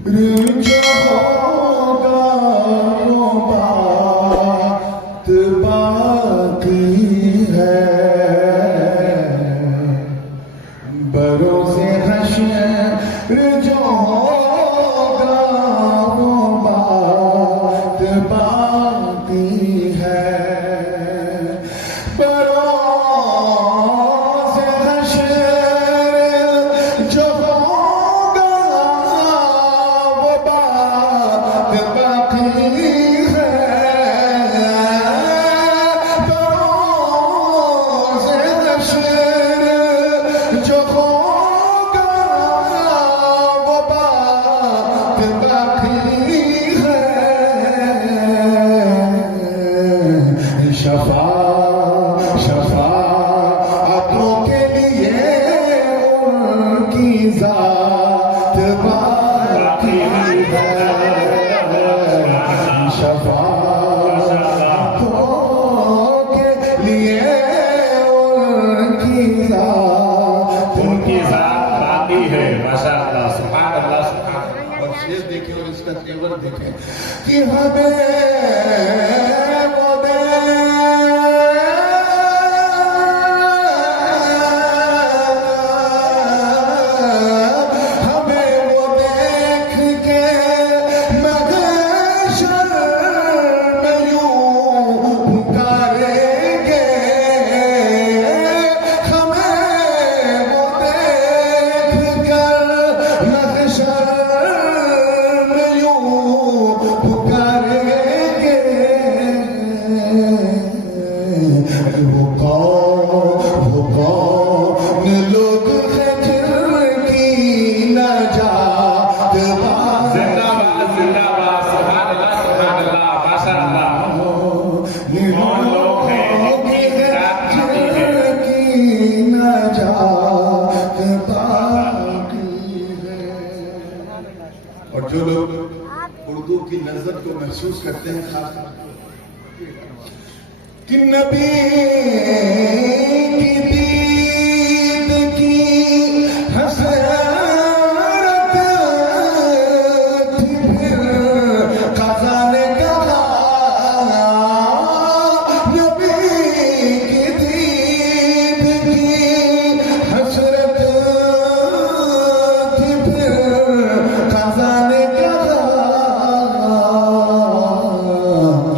जो होगा वो बात बाकी है, बरोज़े हश्र जो होगा वो बात बाकी है, बरोज़े हश्र जो होगा वो बात बाकी है, बरोज़े हश्र जो होगा वो बात बाकी है, शफ़ाअतों के लिए उनकी ज़ात बाकी है, शफ़ाअतों के लिए उनकी ज़ात बाकी है। माशाअल्लाह, सुभान अल्लाह, सुभान अल्लाह। और शेर देखें और इसका तेवर देखें कि हमें वो देख के महशर में यूं पुकारेंगे, हमें वो देख कर महशर में यूं पुकारेंगे, वो कौन लोग हैं जिनकी नजात जिंदाबाद, जिंदाबाद, सुभान अल्लाह, सुभान अल्लाह, माशाअल्लाह। कौन लोग हैं जिनकी नजात बाकी है? जिनकी नजात बाकी है। और जो लोग उर्दू की लज्जत को महसूस करते हैं, खास कि नबी की दीद की हसरत थी, फिर क़ज़ा ने कहा, नबी की दीद की हसरत थी, फिर क़ज़ा ने कहा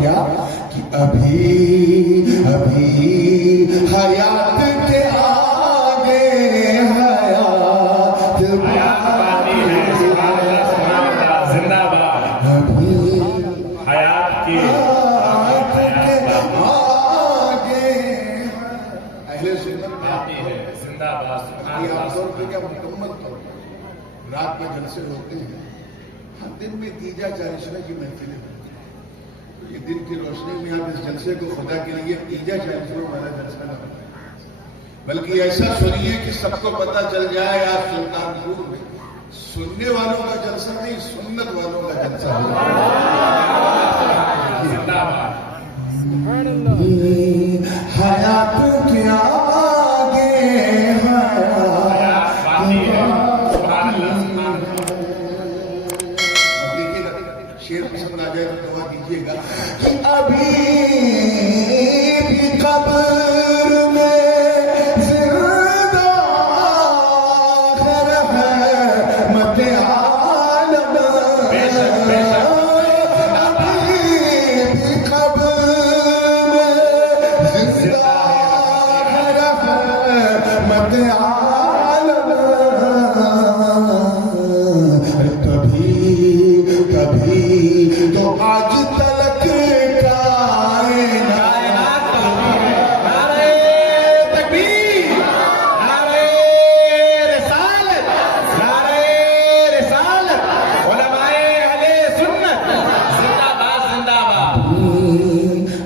क्या कि अभी हयात के आगे हयात बाकी है। सुभान अल्लाह, सुभान अल्लाह, जिंदाबाद। अभी हयात की हयात के बाकी आगे अहले सुन्नत बाकी है। जिंदाबाद, सुभान ये अल्लाह, आमतौर पर सुभान क्या मुकम्मल तौर पर रात में जलसे होते हैं, हाँ दिन में तीजा चालीसवें की महफिलें होती हैं। तो ये दिन की रोशनी में आप इस जलसे को खुदा के लिए तीजा चालीसवें वाला जलसा ना बनाएं, बल्कि ऐसा सुनिए कि सबको पता चल जाए आज सुल्तानपुर में सुनने वालों का जलसा नहीं, सुन्नत वालों का जलसा है। जिंदाबाद। हयात के आगे हयात बाकी है। सुभान अल्लाह, सुभान अल्लाह। अब देखिएगा, शेर पसंद आ जाए तो दुआ कीजिएगा कि अभी भी कब्र में जिंदा है रहमत आलम, बेशक, बेशक। अभी भी कब्र में जिंदा है रहमत आलम, कभी तो आज तलक कायनात नारे तकबीर, नारे रिसालत, नारे रिसालत, उलमाए अहले सुन्नत, जिंदाबाद, जिंदाबाद।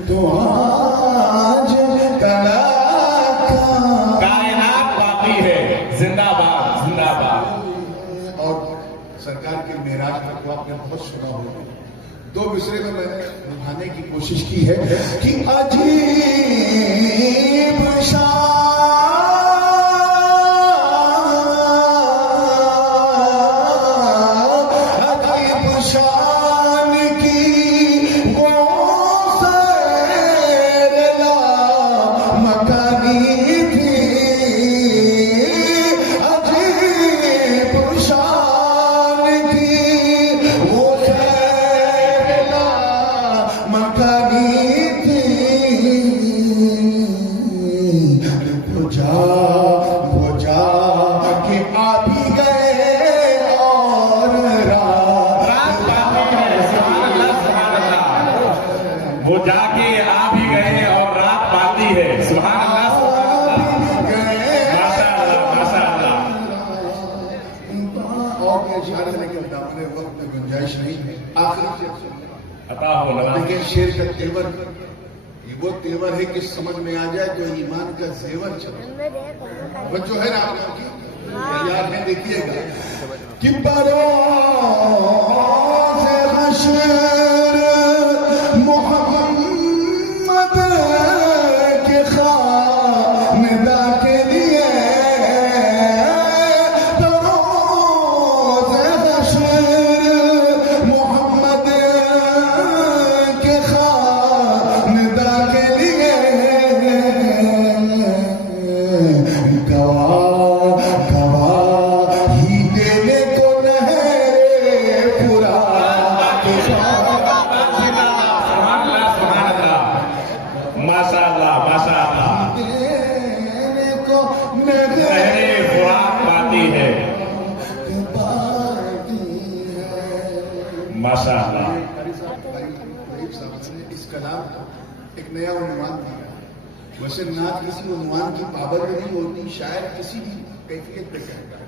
तो आज कायनात बाकी है। जिंदाबाद, जिंदाबाद। और सरकार के मेराज में को आपने बहुत सुना होगा, दो मिसरे में मैंने निभाने की कोशिश की है कि अजीब शान गए और रात पाती है। सुभान अल्लाह, सुभान अल्लाह। वो जाके आ भी गए और रात पाती है। सुभान अल्लाह, सुभान अल्लाह। माशाअल्लाह, माशाअल्लाह। और ये इशारा लेकिन अपने वक्त में गुंजाइश नहीं है। आखिरी शेर अता हो लगा। देखिए शेर का तेवर, ये वो तेवर है कि समझ में आ जाए तो ईमान का जेवर चले। वो जो है ना आप लोगों की तैयार है, देखिएगा कि बरोज़े हश्र मोहम्मद के खानदा के लिए, बरोज़े हश्र मोहम्मद के खानदा के लिए गवाही देने को लहरे पूरा माशाअल्लाह, माशाअल्लाह। देने को लहरे फुरात पाती है। माशाअल्लाह। इस कलाम एक नया उन्वान दिया। वैसे नात किसी उन्वान की पाबंद नहीं होती, शायद किसी भी कैफियत पे कहता है,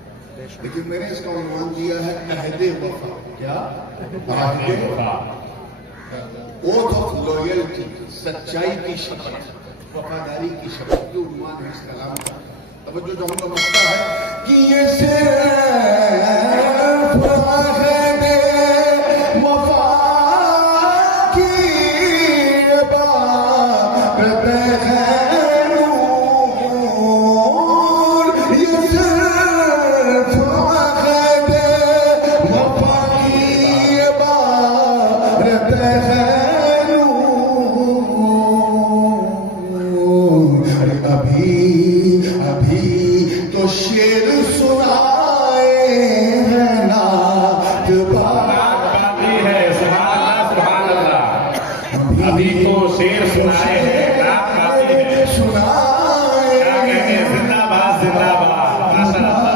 लेकिन मैंने इसका उन्वान दिया है अहदे वफा। क्या? अहदे वफा, ओथ ऑफ लॉयल्टी, सच्चाई की शपथ, वफादारी की शपथ। जो उन्वान है इस कलाम का। अब जो हमको मसला है कि ये सिर्फ अहदे वफा की बात है, ये सिर्फ अहदे वफा की बात है। अभी तो शेर सुनाए हैं नात पाती है। सुभान अल्लाह, सुभान अल्लाह। अभी तो शेर सुनाए हैं, रात पाती है। सुनाए क्या कहते हैं? जिंदाबाद, जिंदाबाद। माशाअल्लाह।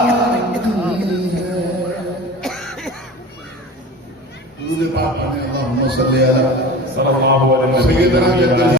दूध पाक पढ़े, अल्लाहुम्मा सल्ली अला सल्लल्लाहु अलैहि सय्यदना वसल्लम।